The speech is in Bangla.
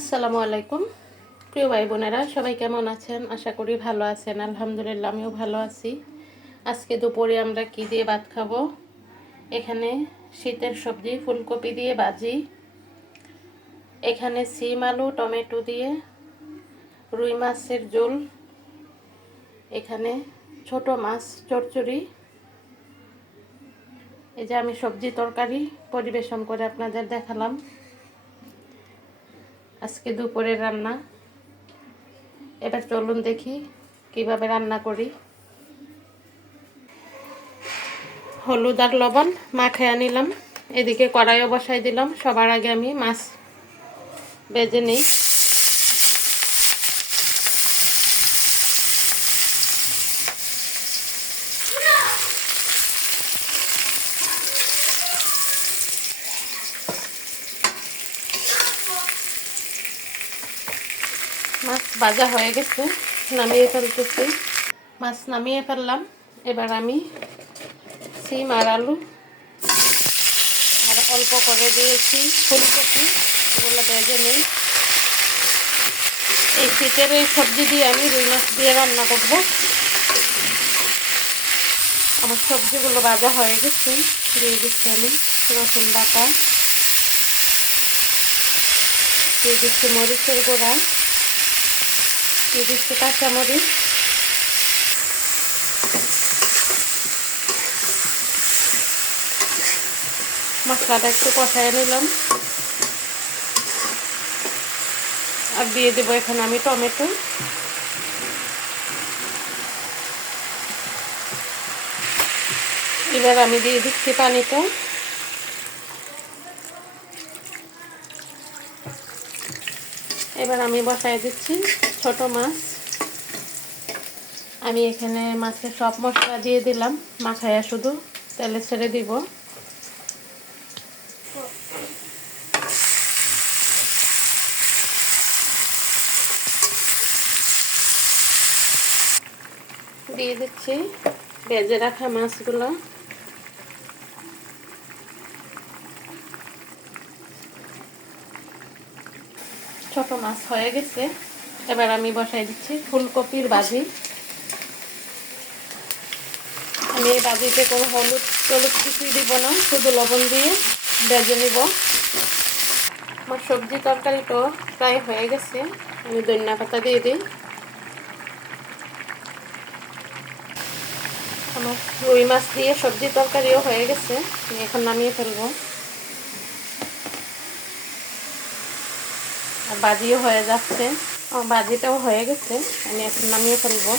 আসসালামু আলাইকুম প্রিয় ভাই বোনেরা, সবাই কেমন আছেন? আশা করি ভালো আছেন। আলহামদুলিল্লাহ, আমিও ভালো আছি। আজকে দুপুরে আমরা কি দিয়ে ভাত খাবো? এখানে শীতের সবজি ফুলকপি দিয়ে ভাজি, এখানে সিম আলু টমেটো দিয়ে রুই মাছের ঝোল, এখানে ছোট মাছ চচ্চড়ি। এই যে আমি সবজি তরকারি পরিবেশন করে আপনাদের দেখালাম আজকে দুপুরের রান্না। এবার চলুন দেখি কিভাবে রান্না করি। হলুদ আর লবণ মাখিয়ে নিলাম, এদিকে কড়াইও বসাই দিলাম। সবার আগে আমি মাছ ভেজে নিই। মাছ ভাজা হয়ে গেছে, নামিয়ে ফেলতেছি। মাছ নামিয়ে ফেললাম। এবার আমি সিম আর আলু আর অল্প করে দিয়েছি ফুলকপি, এগুলো ভেজে নিই। এই শীতের এই সবজি দিয়ে আমি রুই মাছ দিয়ে রান্না করব। আমার সবজিগুলো ভাজা হয়ে গেছে, দিয়ে দিচ্ছি আমি রসুন বাটা, দিয়ে দিচ্ছি মরিচের গুঁড়া, দিয়ে দিচ্ছি কাঁচামরিচ, মশলাটা একটু কষায় নিলাম। আর দিয়ে দেবো এখানে আমি টমেটো। এবার আমি দিয়ে দিচ্ছি পানিটা। এবার আমি বসাই দিচ্ছি ছোট মাছ। আমি এখানে মাছের সব মশলা দিয়ে দিলাম, মাখায়া শুধু তেলে ছেড়ে দিব। দিয়ে দিচ্ছি ভেজে রাখা মাছগুলো। ছোট মাছ হয়ে গেছে। এবার আমি বসাই দিচ্ছি ফুলকপির ভাজি। আমি এই ভাজিতে কোনো হলুদ টলুদ কিছুই দিব না, শুধু লবণ দিয়ে ভেজে নিব। আমার সবজি তরকারিটা প্রায় হয়ে গেছে, আমি ধনিয়া পাতা দিয়ে দিই। আমার রুই মাছ দিয়ে সবজি তরকারিও হয়ে গেছে, আমি এখন নামিয়ে ফেলবো। আর ভাজিও হয়ে যাচ্ছে, ভাজিটাও হয়ে গেছে, আমি এখন নামিয়ে ফেলবো।